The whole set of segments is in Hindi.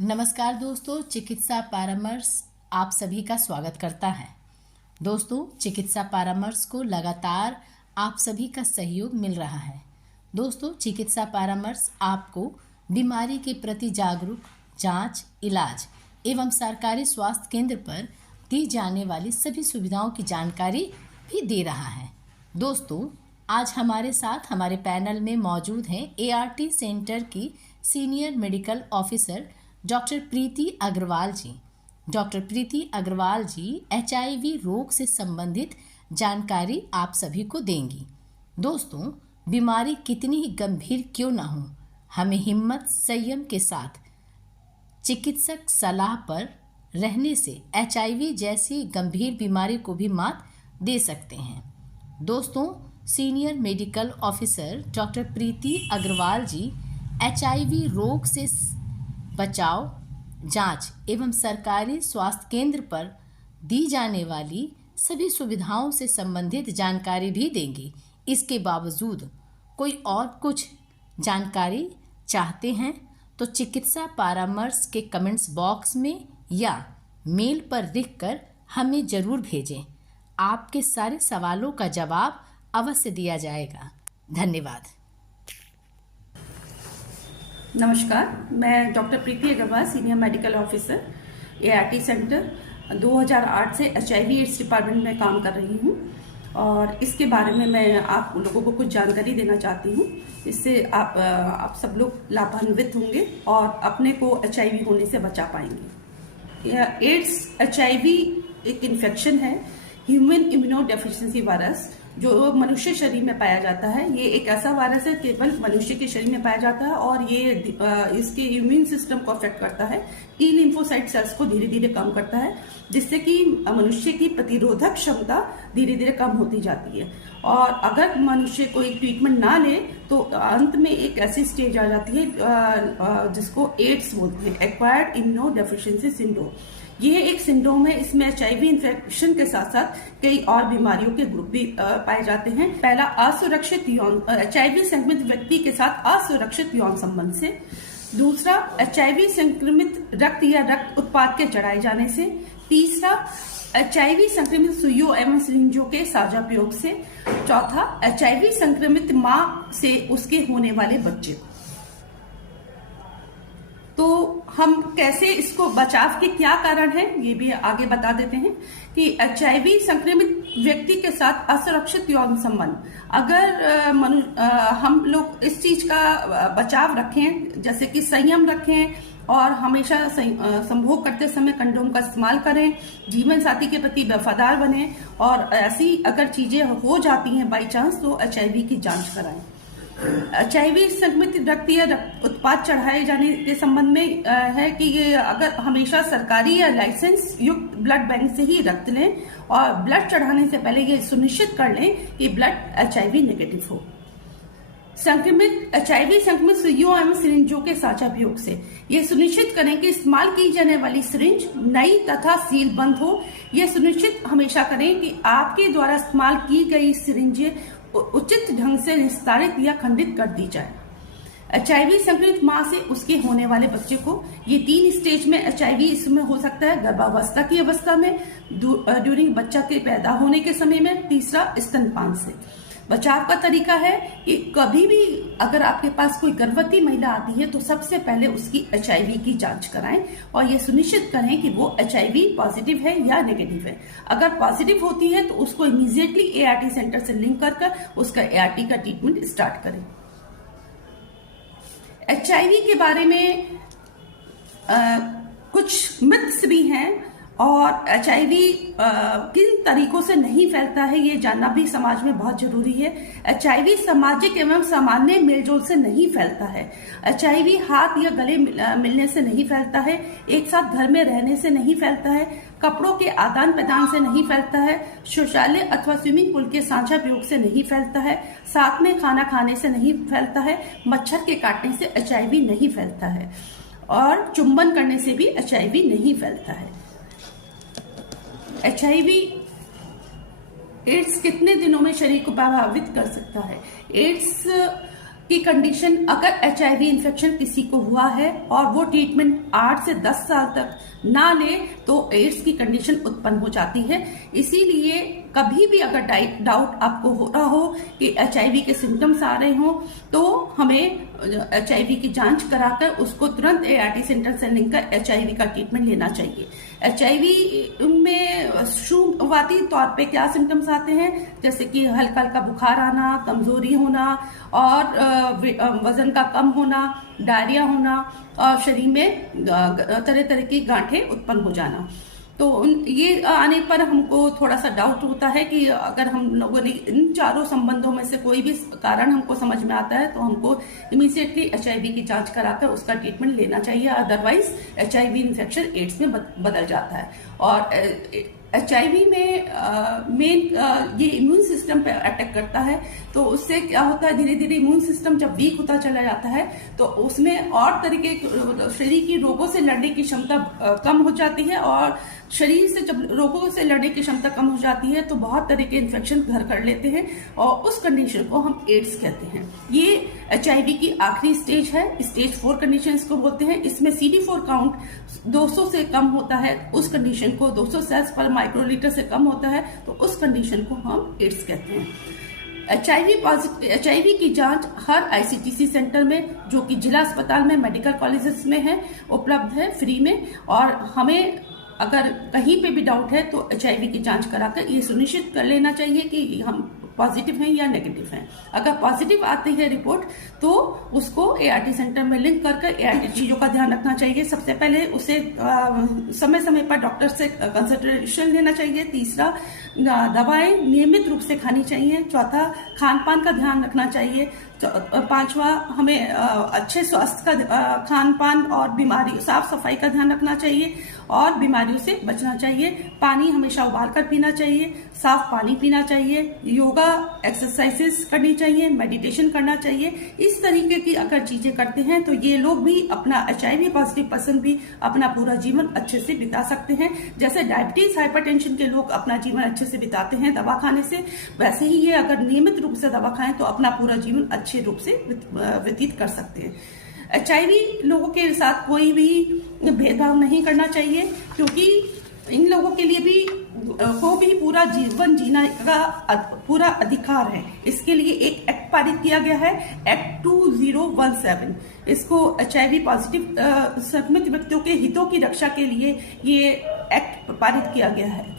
नमस्कार दोस्तों, चिकित्सा परामर्श आप सभी का स्वागत करता है। दोस्तों, चिकित्सा परामर्श को लगातार आप सभी का सहयोग मिल रहा है। दोस्तों, चिकित्सा परामर्श आपको बीमारी के प्रति जागरूक, जांच, इलाज एवं सरकारी स्वास्थ्य केंद्र पर दी जाने वाली सभी सुविधाओं की जानकारी भी दे रहा है। दोस्तों, आज हमारे साथ हमारे पैनल में मौजूद हैं ART सेंटर की senior medical officer doctor Preeti Agarwal जी। डॉक्टर प्रीति अग्रवाल जी HIV रोग से संबंधित जानकारी आप सभी को देंगी। दोस्तों, बीमारी कितनी ही गंभीर क्यों ना हो, हमें हिम्मत संयम के साथ चिकित्सक सलाह पर रहने से HIV जैसी गंभीर बीमारी को भी मात दे सकते हैं। दोस्तों, senior medical officer doctor Preeti Agarwal जी HIV रोग से बचाव, जांच एवं सरकारी स्वास्थ्य केंद्र पर दी जाने वाली सभी सुविधाओं से संबंधित जानकारी भी देंगी। इसके बावजूद कोई और कुछ जानकारी चाहते हैं तो चिकित्सा परामर्श के कमेंट्स बॉक्स में या मेल पर लिखकर हमें ज़रूर भेजें। आपके सारे सवालों का जवाब अवश्य दिया जाएगा। धन्यवाद। नमस्कार, मैं doctor Preeti Agarwal, senior medical officer ART centre 2008 से HIV एड्स डिपार्टमेंट में काम कर रही हूँ और इसके बारे में मैं आप लोगों को कुछ जानकारी देना चाहती हूँ। इससे आप सब लोग लाभान्वित होंगे और अपने को HIV होने से बचा पाएंगे। एड्स HIV एक इन्फेक्शन है, ह्यूमन इम्यूनोडेफिशिएंसी वायरस, जो मनुष्य शरीर में पाया जाता है। ये एक ऐसा वायरस है केवल मनुष्य के शरीर में पाया जाता है और ये इसके इम्यून सिस्टम को अफेक्ट करता है। टी लिम्फोसाइट सेल्स को धीरे धीरे कम करता है, जिससे कि मनुष्य की प्रतिरोधक क्षमता धीरे धीरे कम होती जाती है और अगर मनुष्य कोई ट्रीटमेंट ना ले तो अंत में एक ऐसी स्टेज आ जाती है जिसको एड्स बोलते हैं, एक्वायर्ड इम्यूनोडेफिशिएंसी सिंड्रोम। ये एक सिंड्रोम है, इसमें HIV इन्फेक्शन के साथ साथ कई और बीमारियों के ग्रुप भी पाए जाते हैं। पहला, असुरक्षित यौन HIV संक्रमित व्यक्ति के साथ असुरक्षित यौन संबंध से। दूसरा, HIV संक्रमित रक्त या रक्त उत्पाद के चढ़ाए जाने से। तीसरा, HIV संक्रमित सुइयों एवं सिरिंजों के साझा प्रयोग से। चौथा, HIV संक्रमित मां से उसके होने वाले बच्चे को। तो हम कैसे इसको बचाव के क्या कारण है ये भी आगे बता देते हैं कि HIV संक्रमित व्यक्ति के साथ असुरक्षित यौन संबंध, अगर हम लोग इस चीज का बचाव रखें, जैसे कि संयम रखें और हमेशा संभोग करते समय कंडोम का इस्तेमाल करें, जीवन साथी के प्रति वफादार बने और ऐसी अगर चीजें हो जाती हैं बाई चांस तो HIV की जांच कराएं। HIV संक्रमित रक्त या रक्त उत्पाद चढ़ाए जाने के संबंध में है कि ये अगर हमेशा सरकारी या लाइसेंस युक्त ब्लड बैंक से ही रक्त लें और ब्लड चढ़ाने से पहले ये सुनिश्चित कर लें कि ब्लड HIV नेगेटिव हो। संक्रमित HIV संक्रमित सुइयों एवं सिरिंजों के साझा प्रयोग से ये सुनिश्चित करें कि इस्तेमाल की जाने वाली सिरिंज नई तथा सील बंद हो। यह सुनिश्चित हमेशा करें कि आपके द्वारा इस्तेमाल की गई सिरिंजें उचित ढंग से निस्तारित या खंडित कर दी जाए। HIV संक्रमित मां से उसके होने वाले बच्चे को, ये 3 स्टेज में HIV इसमें हो सकता है। गर्भावस्था की अवस्था में, ड्यूरिंग बच्चा के पैदा होने के समय में। तीसरा, स्तनपान से। बचाव का तरीका है कि कभी भी अगर आपके पास कोई गर्भवती महिला आती है तो सबसे पहले उसकी HIV की जांच कराएं और ये सुनिश्चित करें कि वो HIV पॉजिटिव है या नेगेटिव है। अगर पॉजिटिव होती है तो उसको इमीडिएटली ART सेंटर से लिंक कर उसका ART का ट्रीटमेंट स्टार्ट करें। HIV के बारे में कुछ मिथ्स भी हैं और HIV किन तरीकों से नहीं फैलता है ये जानना भी समाज में बहुत जरूरी है। HIV सामाजिक एवं सामान्य मेलजोल से नहीं फैलता है। HIV हाथ या गले मिलने से नहीं फैलता है। एक साथ घर में रहने से नहीं फैलता है। कपड़ों के आदान प्रदान से नहीं फैलता है। शौचालय अथवा स्विमिंग पूल के साझा प्रयोग से नहीं फैलता है। साथ में खाना खाने से नहीं फैलता है। मच्छर के काटने से HIV नहीं फैलता है और चुंबन करने से भी HIV नहीं फैलता है। HIV एड्स कितने दिनों में शरीर को प्रभावित कर सकता है? एड्स की कंडीशन, अगर HIV इन्फेक्शन किसी को हुआ है और वो ट्रीटमेंट 8 से 10 साल तक ना ले तो एड्स की कंडीशन उत्पन्न हो जाती है। इसीलिए कभी भी अगर डाउट आपको हो रहा हो कि HIV के सिम्टम्स आ रहे हो तो हमें HIV की जांच कराकर उसको तुरंत ART सेंटर से लिंक कर HIV का ट्रीटमेंट लेना चाहिए। HIV में शुरुआती तौर पे क्या सिम्टम्स आते हैं, जैसे कि हल्का हल्का बुखार आना, कमजोरी होना और वजन का कम होना, डायरिया होना और शरीर में तरह तरह की गांठें उत्पन्न हो जाना। तो ये आने पर हमको थोड़ा सा डाउट होता है कि अगर हम लोगों ने इन चारों संबंधों में से कोई भी कारण हमको समझ में आता है तो हमको इमीडिएटली HIV की जांच कराकर उसका ट्रीटमेंट लेना चाहिए, अदरवाइज HIV इन्फेक्शन एड्स में बदल जाता है। और HIV में मेन ये इम्यून सिस्टम पे अटैक करता है, तो उससे क्या होता है, धीरे धीरे इम्यून सिस्टम जब वीक होता चला जाता है तो उसमें और तरीके शरीर की रोगों से लड़ने की क्षमता कम हो जाती है, और शरीर से जब रोगों से लड़ने की क्षमता कम हो जाती है तो बहुत तरह के इन्फेक्शन घर कर लेते हैं और उस कंडीशन को हम एड्स कहते हैं। ये HIV की आखिरी स्टेज है, स्टेज 4 कंडीशन इसको बोलते हैं। इसमें CD4 काउंट 200 से कम होता है, उस कंडीशन को 200 सेल्स पर माइक्रोलीटर से कम होता है तो उस कंडीशन को हम एड्स कहते हैं। HIV की जांच हर ICTC सेंटर में, जो कि जिला अस्पताल में, मेडिकल कॉलेजेस में है, उपलब्ध है फ्री में। और हमें अगर कहीं पे भी डाउट है तो HIV की जांच कराकर ये सुनिश्चित कर लेना चाहिए कि हम पॉजिटिव हैं या नेगेटिव हैं। अगर पॉजिटिव आती है रिपोर्ट तो उसको ART सेंटर में लिंक कर ART चीजों का ध्यान रखना चाहिए। सबसे पहले उसे समय समय पर डॉक्टर से कंसल्टेशन लेना चाहिए। तीसरा, दवाएं नियमित रूप से खानी चाहिए। चौथा, खान पान का ध्यान रखना चाहिए। पांचवा, हमें अच्छे स्वास्थ्य का खान पान और बीमारी साफ सफाई का ध्यान रखना चाहिए और बीमारियों से बचना चाहिए। पानी हमेशा उबाल कर पीना चाहिए, साफ पानी पीना चाहिए, योगा एक्सरसाइजेस करनी चाहिए, मेडिटेशन करना चाहिए। इस तरीके की अगर चीजें करते हैं तो ये लोग भी अपना HIV पॉजिटिव पर्सन भी अपना पूरा जीवन अच्छे से बिता सकते हैं। जैसे डायबिटीज, हाइपरटेंशन के लोग अपना जीवन अच्छे से बिताते हैं दवा खाने से, वैसे ही ये अगर नियमित रूप से दवा खाएं तो अपना पूरा जीवन अच्छे रूप से व्यतीत कर सकते हैं। HIV लोगों के साथ कोई भी भेदभाव नहीं करना चाहिए, क्योंकि इन लोगों के लिए भी को भी पूरा जीवन जीने का पूरा अधिकार है। इसके लिए एक एक्ट पारित किया गया है, एक्ट 2017। इसको HIV पॉजिटिव संक्रमित व्यक्तियों के हितों की रक्षा के लिए ये एक्ट पारित किया गया है।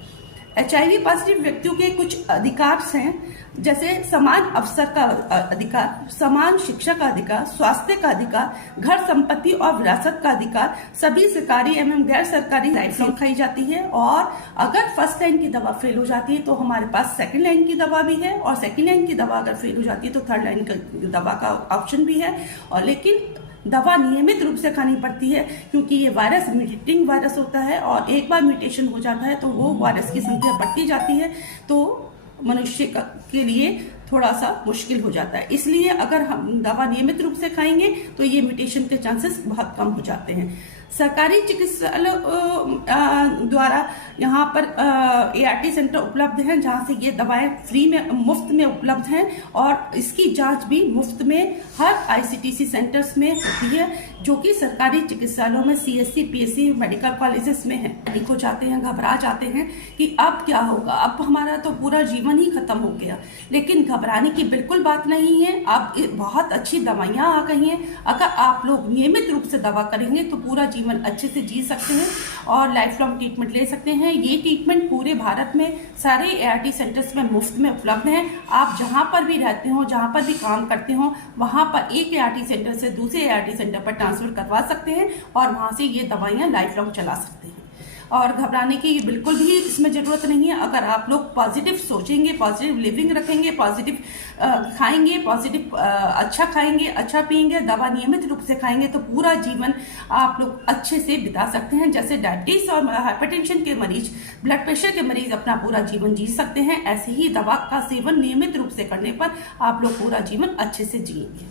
HIV पॉजिटिव व्यक्तियों के कुछ अधिकार हैं, जैसे समान अवसर का अधिकार, समान शिक्षा का अधिकार, स्वास्थ्य का अधिकार, घर संपत्ति और विरासत का अधिकार, सभी सरकारी एवं गैर सरकारी लाइफ खाई जाती है। और अगर फर्स्ट लाइन की दवा फेल हो जाती है तो हमारे पास सेकंड लाइन की दवा भी है, और सेकंड लाइन की दवा अगर फेल हो जाती है तो थर्ड लाइन की दवा का ऑप्शन भी है। और लेकिन दवा नियमित रूप से खानी पड़ती है, क्योंकि ये वायरस म्यूटेटिंग वायरस होता है और एक बार म्यूटेशन हो जाता है तो वो वायरस की संख्या बढ़ती जाती है, तो मनुष्य के लिए थोड़ा सा मुश्किल हो जाता है। इसलिए अगर हम दवा नियमित रूप से खाएंगे तो ये म्यूटेशन के चांसेस बहुत कम हो जाते हैं। सरकारी चिकित्सालय द्वारा यहाँ पर ART सेंटर उपलब्ध हैं, जहाँ से ये दवाएं फ्री में मुफ्त में उपलब्ध हैं, और इसकी जांच भी मुफ्त में हर ICTC सेंटर्स में होती है, जो कि सरकारी चिकित्सालयों में CSC, PSC मेडिकल कॉलेजेस में है। ठीक हो जाते हैं, घबरा जाते हैं कि अब क्या होगा, अब हमारा तो पूरा जीवन ही खत्म हो गया। लेकिन घबराने की बिल्कुल बात नहीं है। अब बहुत अच्छी दवाइयाँ आ गई हैं, अगर आप लोग नियमित रूप से दवा करेंगे तो पूरा जीवन अच्छे से जी सकते हैं और लाइफ लॉन्ग ट्रीटमेंट ले सकते हैं। ये ट्रीटमेंट पूरे भारत में सारे ART सेंटर्स में मुफ्त में उपलब्ध है। आप जहां पर भी रहते हो, जहां पर भी काम करते हो, वहां पर एक ART सेंटर से दूसरे ART सेंटर पर ट्रांसफर करवा सकते हैं और वहां से ये दवाइयां लाइफ लॉन्ग चला सकते हैं। और घबराने की बिल्कुल भी इसमें जरूरत नहीं है। अगर आप लोग पॉजिटिव सोचेंगे, पॉजिटिव लिविंग रखेंगे, पॉजिटिव खाएंगे, पॉजिटिव अच्छा खाएंगे, अच्छा पिएंगे, दवा नियमित रूप से खाएंगे तो पूरा जीवन आप लोग अच्छे से बिता सकते हैं। जैसे डायबिटीज और हाइपरटेंशन के मरीज, ब्लड प्रेशर के मरीज अपना पूरा जीवन जी सकते हैं, ऐसे ही दवा का सेवन नियमित रूप से करने पर आप लोग पूरा जीवन अच्छे से जिएंगे।